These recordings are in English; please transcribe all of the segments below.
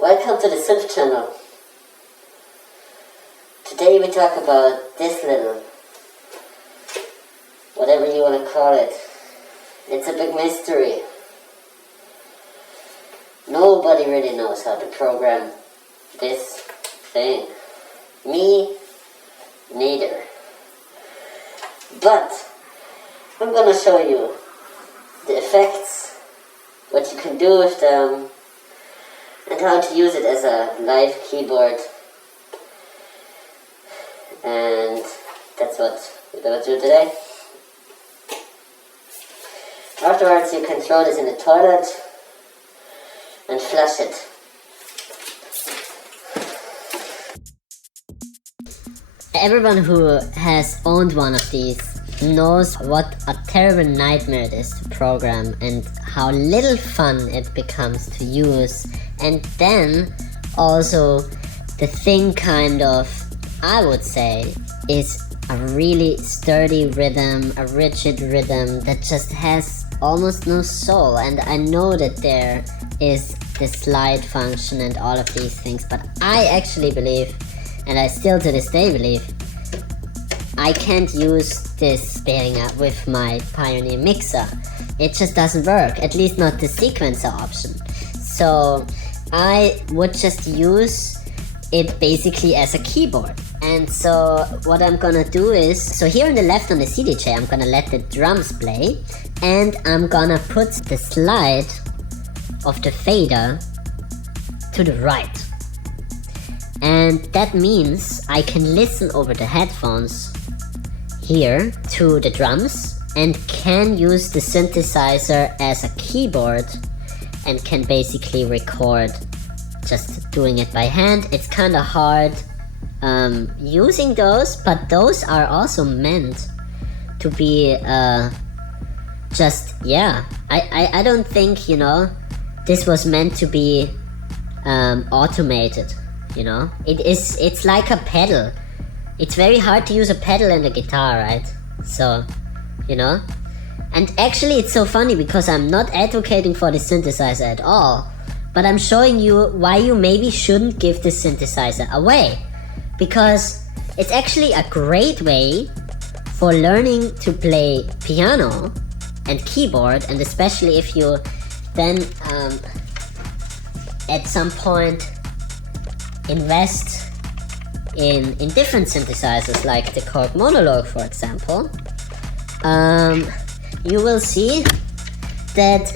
Welcome to the Sünf channel. Today we talk about this little, whatever you want to call it. It's a big mystery. Nobody really knows how to program this thing. Me, neither. But I'm gonna show you the effects, what you can do with them, and how to use it as a live keyboard. And that's what we're gonna do today. Afterwards you can throw this in the toilet and flush it. Everyone who has owned one of these knows what a terrible nightmare it is to program and how little fun it becomes to use. And then also the thing kind of, I would say, is a really sturdy rhythm, a rigid rhythm that just has almost no soul. And I know that there is the slide function and all of these things, but I actually believe, and I still to this day believe, I can't use this Behringer with my Pioneer mixer. It just doesn't work, at least not the sequencer option. So I would just use it basically as a keyboard. And so what I'm gonna do is, so here on the left on the Cdj, I'm gonna let the drums play, and I'm gonna put the slide of the fader to the right. And that means I can listen over the headphones here to the drums and can use the synthesizer as a keyboard and can basically record just doing it by hand. It's kind of hard using those, but those are also meant to be I don't think, you know, this was meant to be automated, you know. It's like a pedal. It's very hard to use a pedal and a guitar, right? So, you know. And actually it's so funny because I'm not advocating for the synthesizer at all, but I'm showing you why you maybe shouldn't give the synthesizer away. Because it's actually a great way for learning to play piano and keyboard, and especially if you then at some point invest in different synthesizers like the Korg Monologue, for example. You will see that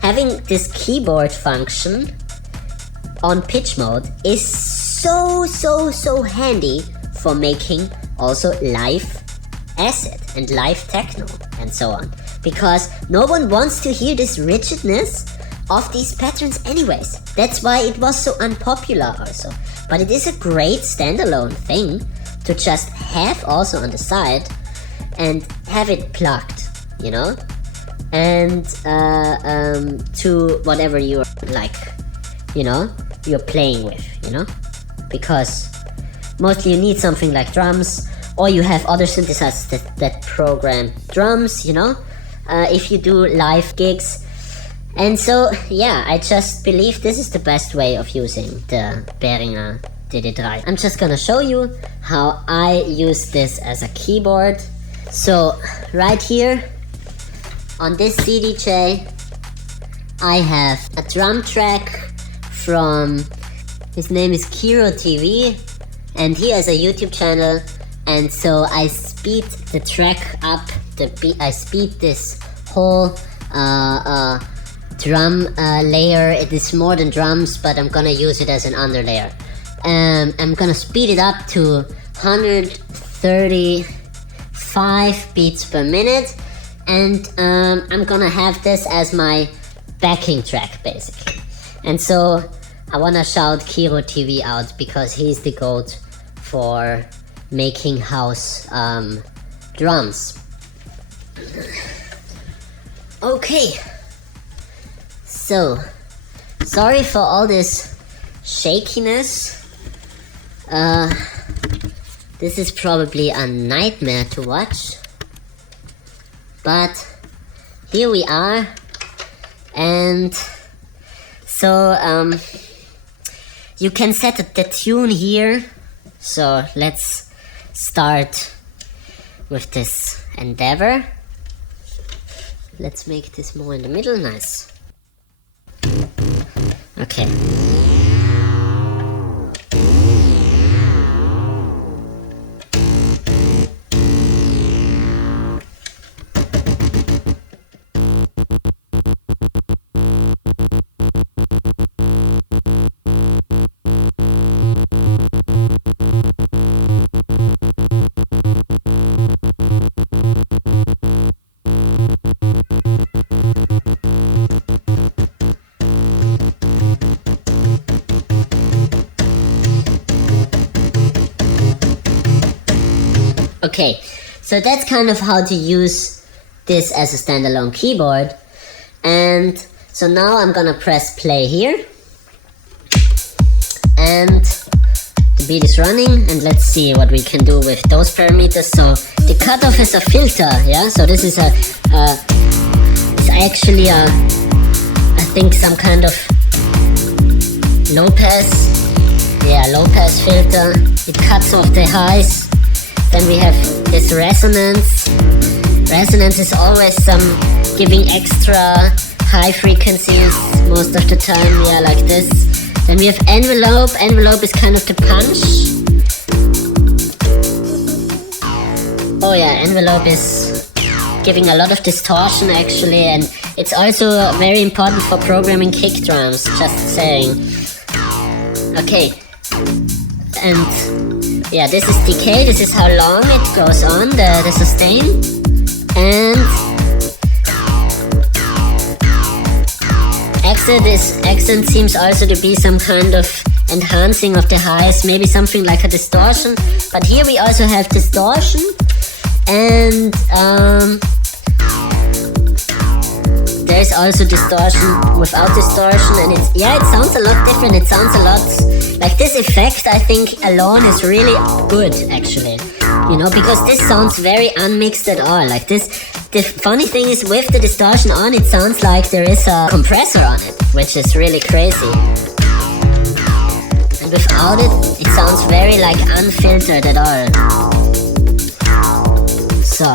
having this keyboard function on pitch mode is so handy for making also live acid and live techno and so on, because no one wants to hear this rigidness of these patterns anyways. That's why it was so unpopular also. But it is a great standalone thing to just have also on the side and have it plugged, you know, and to whatever you're like, you know, you're playing with, you know, because mostly you need something like drums, or you have other synthesizers that program drums, you know, if you do live gigs. And so, yeah, I just believe this is the best way of using the Behringer TD3. I'm just gonna show you how I use this as a keyboard. So, right here on this Cdj, I have a drum track from, his name is Kiro TV, and he has a YouTube channel. And so I speed the track up, I speed this whole drum layer. It is more than drums, but I'm gonna use it as an underlayer. I'm gonna speed it up to 135 beats per minute, and I'm gonna have this as my backing track basically. And so I wanna shout Kiro TV out because he's the GOAT for making house drums. Okay. So, sorry for all this shakiness. This is probably a nightmare to watch. But here we are. And so, you can set the tune here. So let's start with this endeavor. Let's make this more in the middle. Nice. Okay. Okay, so that's kind of how to use this as a standalone keyboard. And so now I'm gonna press play here. And the beat is running, and let's see what we can do with those parameters. So the cutoff is a filter, yeah? So this is it's actually I think some kind of low pass filter. It cuts off the highs. Then we have this resonance. Resonance is always giving extra high frequencies most of the time, yeah, like this. Then we have envelope. Envelope is kind of the punch. Oh yeah, envelope is giving a lot of distortion actually, and it's also very important for programming kick drums, just saying. Okay, and yeah, this is decay, this is how long it goes on, the sustain. And accent seems also to be some kind of enhancing of the highs, maybe something like a distortion. But here we also have distortion, and there's also distortion without distortion, and it sounds a lot different. It sounds a lot like this effect. I think alone is really good actually, you know, because this sounds very unmixed at all. Like this, the funny thing is with the distortion on, it sounds like there is a compressor on it, which is really crazy. And without it, it sounds very like unfiltered at all. So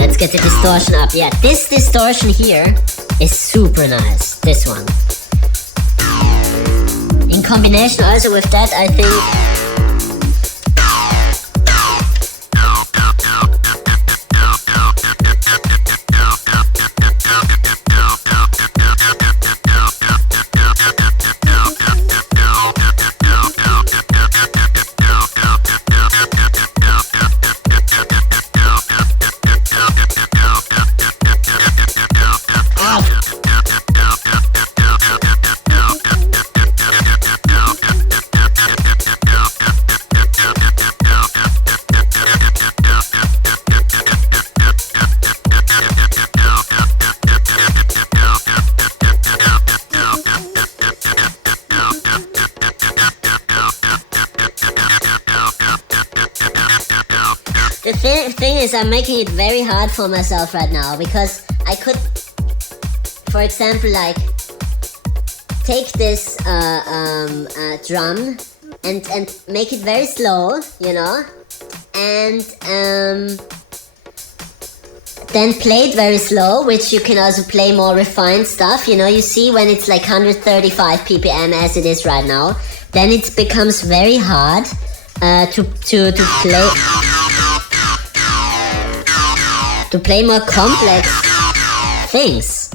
let's get the distortion up. Yeah, this distortion here is super nice, this one. In combination also with that, I think the thing is, I'm making it very hard for myself right now, because I could, for example, like take this drum and make it very slow, you know, and then play it very slow, which you can also play more refined stuff, you know. You see when it's like 135 ppm as it is right now, then it becomes very hard to play more complex things.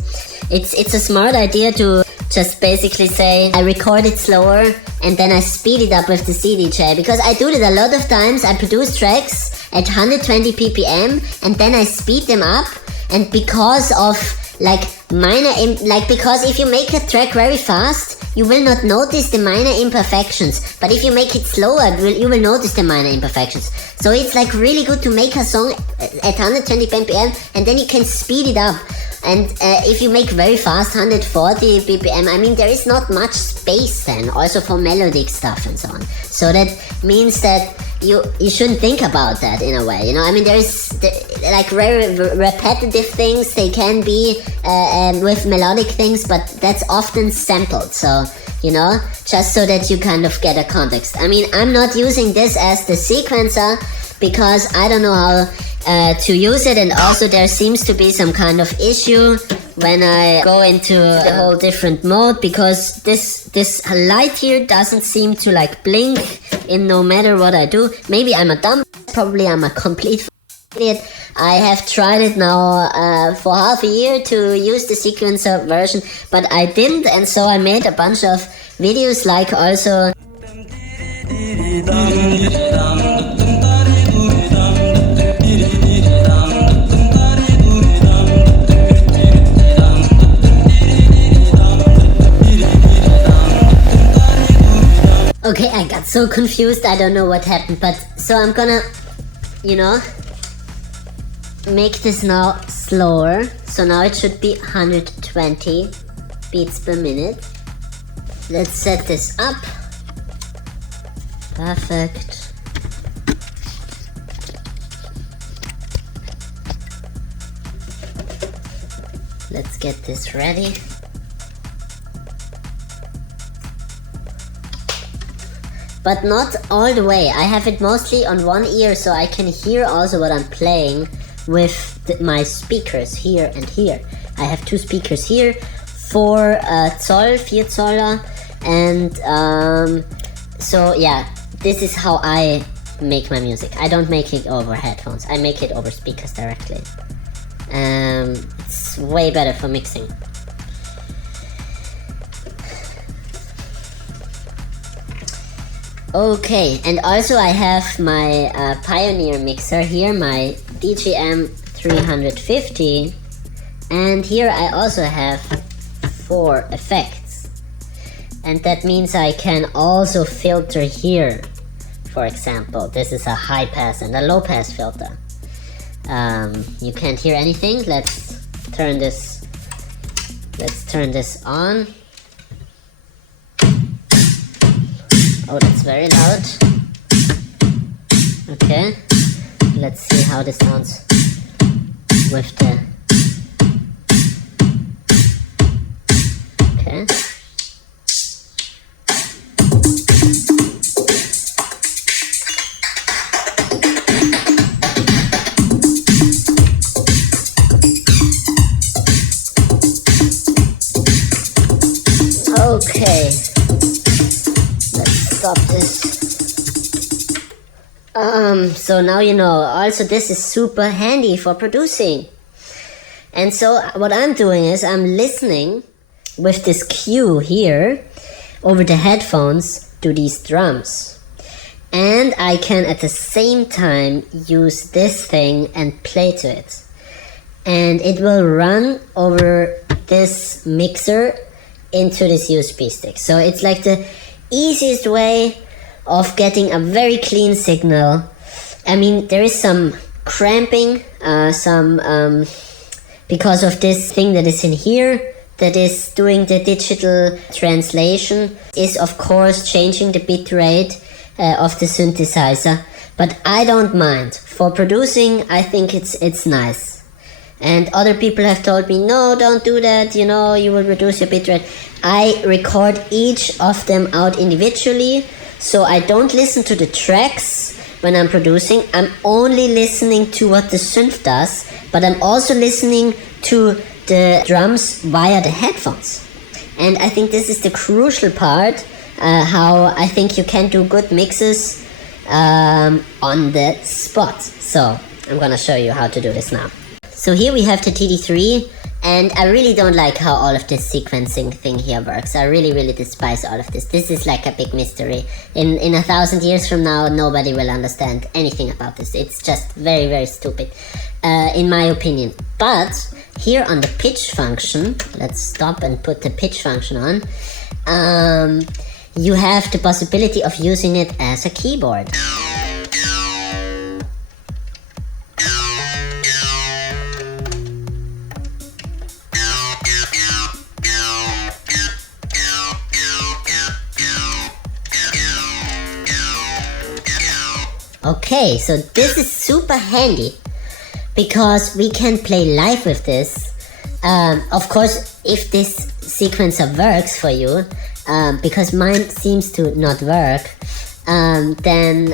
It's a smart idea to just basically say I record it slower and then I speed it up with the Cdj, because I do that a lot of times. I produce tracks at 120 ppm and then I speed them up, and because of like because if you make a track very fast, you will not notice the minor imperfections, but if you make it slower, you will notice the minor imperfections. So it's like really good to make a song at 120 ppm and then you can speed it up. And if you make very fast 140 ppm, I mean, there is not much space then also for melodic stuff and so on. So that means that you shouldn't think about that in a way, you know. I mean, there is like very repetitive things, they can be with melodic things, but that's often sampled, so you know, just so that you kind of get a context. I mean, I'm not using this as the sequencer because I don't know how to use it, and also there seems to be some kind of issue when I go into the whole different mode, because this light here doesn't seem to like blink in no matter what I do. Maybe I'm a dumb, probably I'm a complete idiot. I have tried it now for half a year to use the sequencer version, but I didn't, and so I made a bunch of videos like also okay, I got so confused, I don't know what happened, but so I'm gonna, you know, make this now slower. So now it should be 120 beats per minute. Let's set this up. Perfect. Let's get this ready. But not all the way. I have it mostly on one ear so I can hear also what I'm playing with my speakers here and here. I have two speakers here, 4 Zoller, and so yeah, this is how I make my music. I don't make it over headphones, I make it over speakers directly. It's way better for mixing. Okay, and also I have my Pioneer mixer here, my DJM 350, and here I also have 4 effects, and that means I can also filter here. For example, this is a high pass and a low pass filter. You can't hear anything. Let's turn this on. Oh, that's very loud. Okay, let's see how this sounds with the... Okay. Okay. Stop this. So now you know. Also, this is super handy for producing. And so what I'm doing is I'm listening with this cue here over the headphones to these drums. And I can at the same time use this thing and play to it. And it will run over this mixer into this USB stick. So it's like the easiest way of getting a very clean signal. I mean, there is some cramping, because of this thing that is in here that is doing the digital translation, is of course changing the bit rate of the synthesizer, but I don't mind. For producing, I think it's nice. And other people have told me, no, don't do that, you know, you will reduce your bitrate. I record each of them out individually, so I don't listen to the tracks when I'm producing. I'm only listening to what the synth does, but I'm also listening to the drums via the headphones. And I think this is the crucial part, how I think you can do good mixes on the spot. So I'm gonna show you how to do this now. So here we have the TD3, and I really don't like how all of this sequencing thing here works. I really despise all of this. This is like a big mystery. In 1,000 years from now, nobody will understand anything about this. It's just very stupid, in my opinion. But here on the pitch function, let's stop and put the pitch function on, you have the possibility of using it as a keyboard. Okay, so this is super handy because we can play live with this. Of course, if this sequencer works for you, because mine seems to not work, then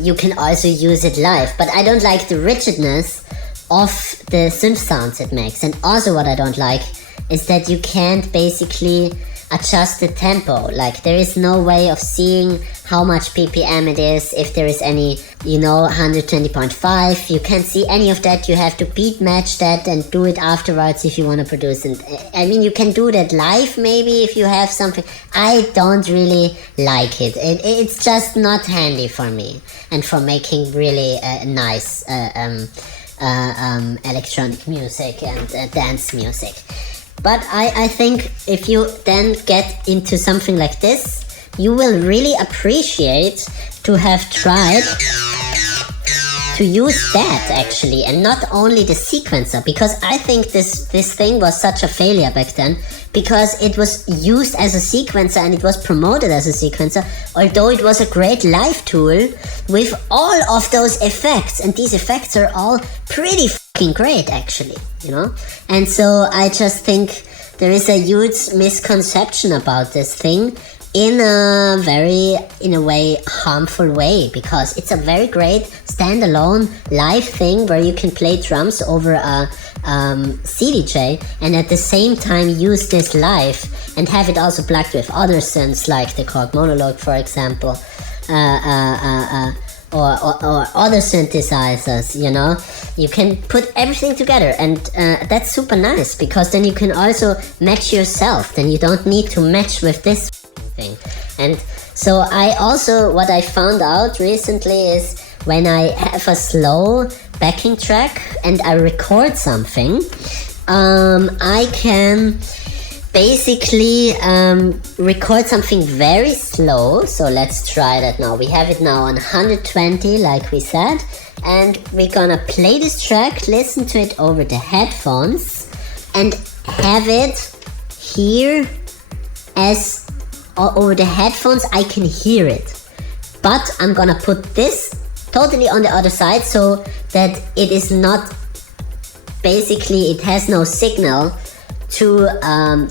you can also use it live. But I don't like the rigidness of the synth sounds it makes. And also what I don't like is that you can't basically adjust the tempo. Like, there is no way of seeing how much BPM it is, if there is any, 120.5. You can't see any of that. You have to beat match that and do it afterwards if you want to produce it. I mean, you can do that live maybe if you have something. I don't really like it. It's just not handy for me and for making really nice electronic music and dance music. But I think if you then get into something like this, you will really appreciate to have tried to use that actually, and not only the sequencer, because I think this thing was such a failure back then, because it was used as a sequencer and it was promoted as a sequencer, although it was a great live tool with all of those effects, and these effects are all pretty fucking great actually, And so I just think there is a huge misconception about this thing in a way, harmful way, because it's a very great standalone live thing where you can play drums over a Cdj and at the same time use this live and have it also plugged with other synths like the korg monologue, for example, or other synthesizers, You can put everything together, and that's super nice, because then you can also match yourself. Then you don't need to match with this thing. And so what I found out recently is when I have a slow backing track and I record something, I can basically record something very slow. So let's try that now. We have it now on 120 like we said, and we're gonna play this track, listen to it over the headphones and have it here as over the headphones. I can hear it, but I'm gonna put this totally on the other side so that it is not, basically it has no signal to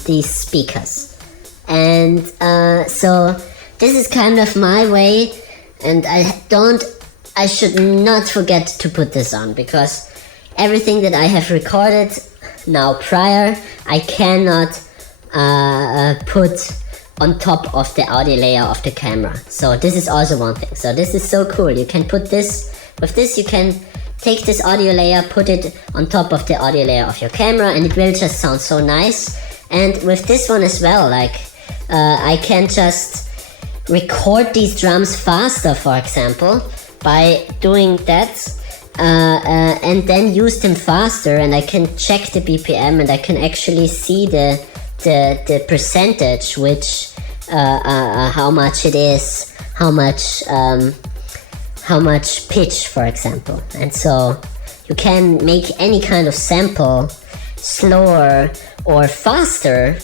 these speakers. And so this is kind of my way, and I should not forget to put this on, because everything that I have recorded now prior, I cannot put on top of the audio layer of the camera. So this is also one thing. So this is so cool. You can put this, with this you can take this audio layer, put it on top of the audio layer of your camera, and it will just sound so nice. And with this one as well, I can just record these drums faster, for example, by doing that, and then use them faster, and I can check the BPM and I can actually see the percentage, which how much it is, how much pitch, for example. And so you can make any kind of sample slower or faster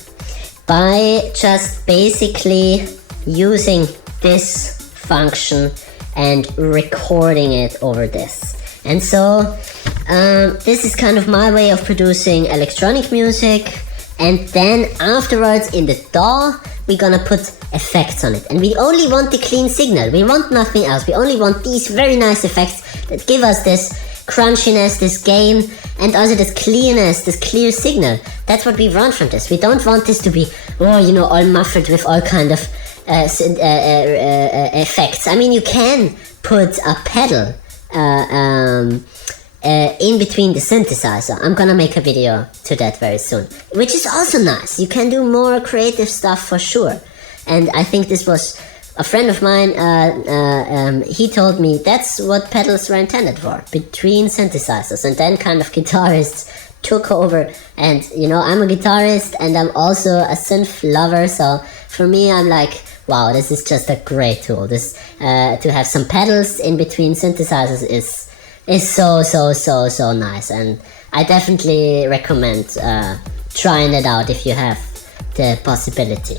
by just basically using this function and recording it over this. And so this is kind of my way of producing electronic music. And then afterwards in the DAW, we're gonna put effects on it. And we only want the clean signal. We want nothing else. We only want these very nice effects that give us this crunchiness, this gain, and also this clearness, this clear signal. That's what we want from this. We don't want this to be, all muffled with all kind of effects. I mean, you can put a pedal in between the synthesizer. I'm gonna make a video to that very soon, which is also nice. You can do more creative stuff for sure. And I think this was a friend of mine, he told me that's what pedals were intended for, between synthesizers. And then kind of guitarists took over, and I'm a guitarist and I'm also a synth lover, so for me I'm like, wow, this is just a great tool. This to have some pedals in between synthesizers is so nice, and I definitely recommend trying it out if you have the possibility.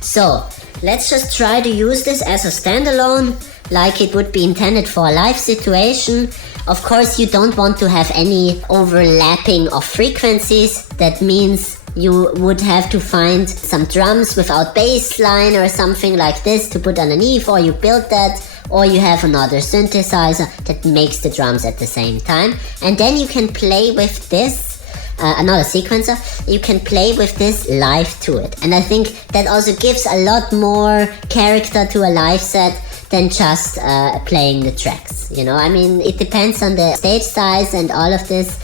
So let's just try to use this as a standalone, like it would be intended for a live situation. Of course, you don't want to have any overlapping of frequencies. That means you would have to find some drums without bass line or something like this to put underneath, or you build that, or you have another synthesizer that makes the drums at the same time. And then you can play with this, another sequencer, you can play with this live to it. And I think that also gives a lot more character to a live set than just playing the tracks, you know? I mean, it depends on the stage size and all of this,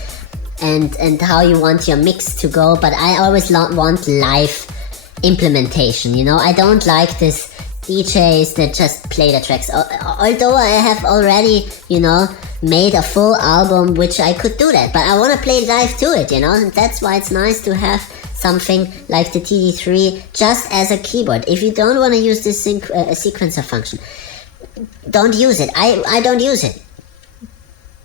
and how you want your mix to go, but I always want live implementation, you know? I don't like this DJs that just play the tracks, although I have already, you know, made a full album which I could do that, but I want to play live to it, you know? And that's why it's nice to have something like the TD3 just as a keyboard. If you don't want to use this sequencer function, don't use it. I don't use it,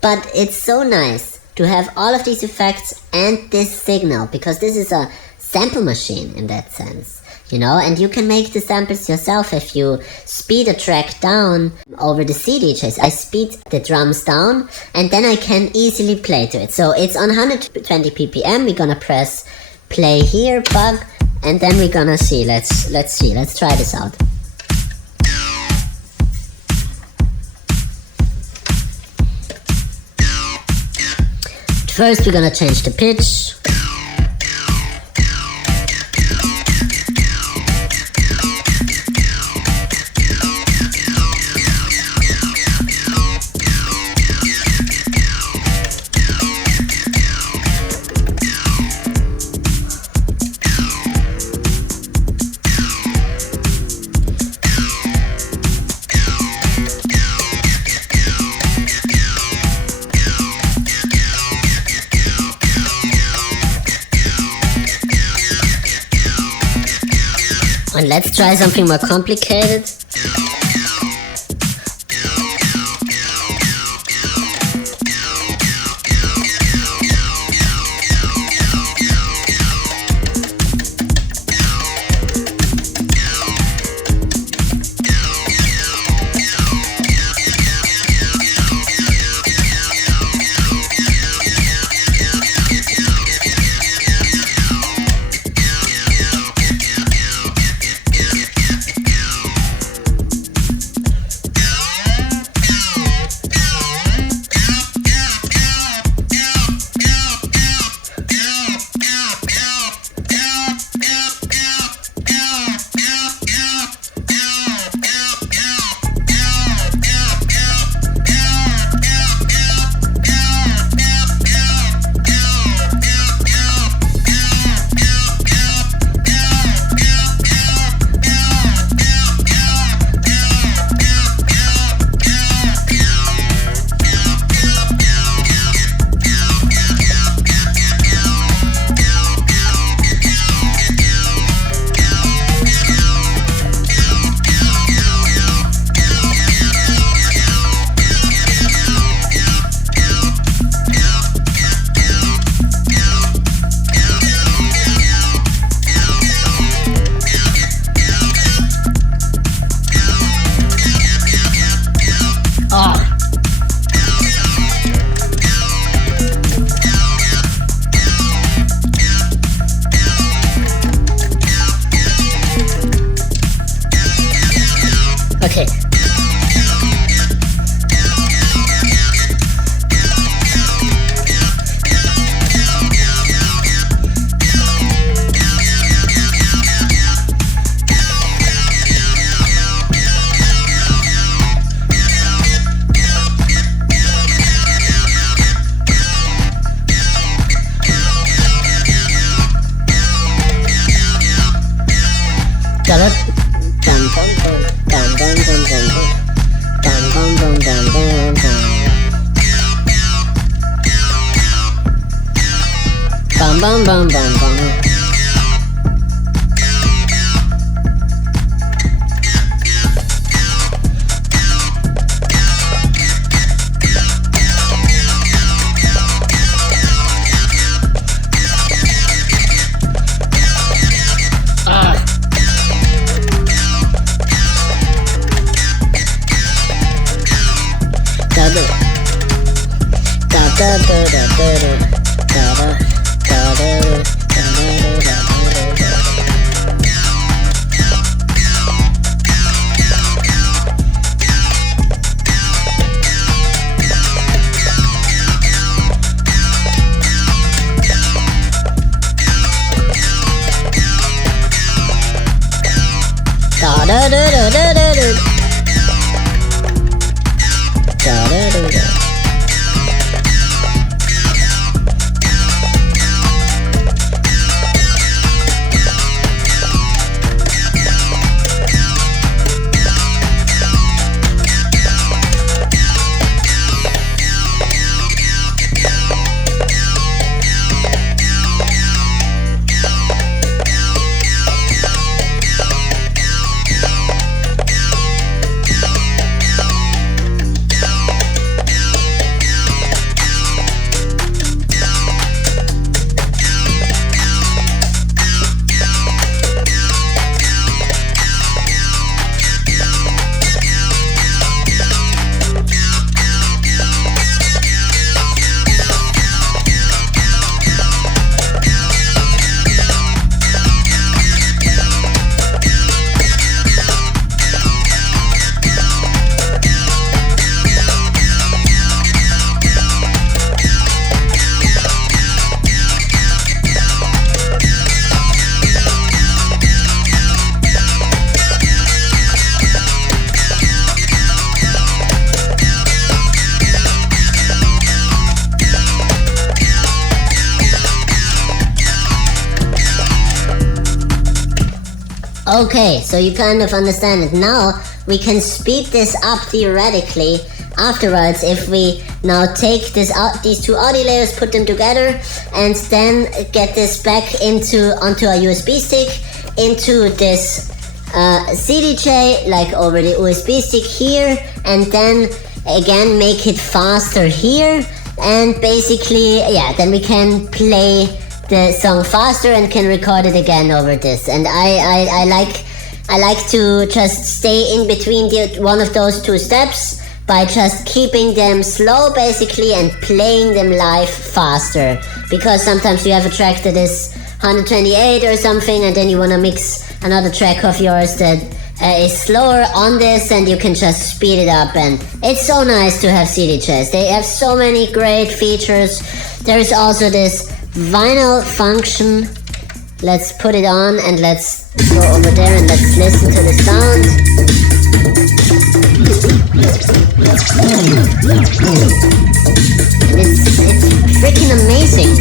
but it's so nice to have all of these effects and this signal, because this is a sample machine in that sense, you know, and you can make the samples yourself if you speed a track down over the Cdj'S. I speed the drums down and then I can easily play to it. So it's on 120 ppm. We're gonna press play here, bug, and then we're gonna see. Let's see. Let's try this out. First, we're gonna change the pitch. And let's try something more complicated. Okay. Got it? Bum bum bum bum bum. Da da da da da da da da da da da. Okay, so you kind of understand it now. We can speed this up theoretically afterwards if we now take these two audio layers, put them together, and then get this back onto a USB stick, into this Cdj, like over the USB stick here, and then again make it faster here, and basically, yeah, then we can play the song faster and can record it again over this. And I like to just stay in between one of those two steps by just keeping them slow basically and playing them live faster, because sometimes you have a track that is 128 or something, and then you want to mix another track of yours that is slower on this, and you can just speed it up. And it's so nice to have Cdj'S. They have so many great features. There is also this vinyl function. Let's put it on and let's go over there and let's listen to the sound. It's freaking amazing.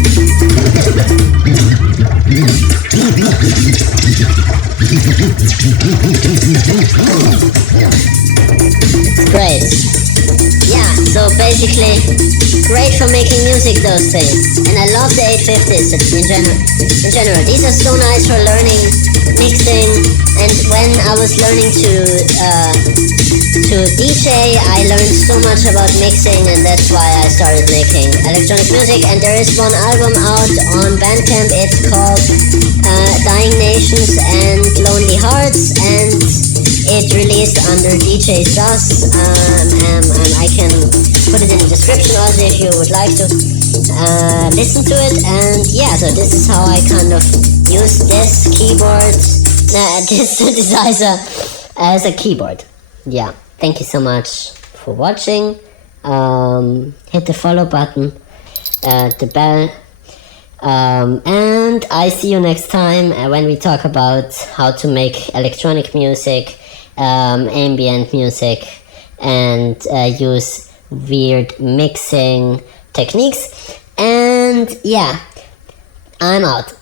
It's great. Yeah, so basically, great for making music, those things. And I love the 850s in general. These are so nice for learning mixing. And when I was learning to DJ, I learned so much about mixing, and that's why I started making electronic music. And there is one album out on Bandcamp. It's called Dying Nations and Lonely Hearts, and it released under TD3. I can put it in the description also if you would like to listen to it. And yeah, so this is how I kind of use this keyboard, this synthesizer as a keyboard. Yeah, thank you so much for watching. Hit the follow button, the bell, and I see you next time when we talk about how to make electronic music, ambient music, and use weird mixing techniques. And yeah, I'm out.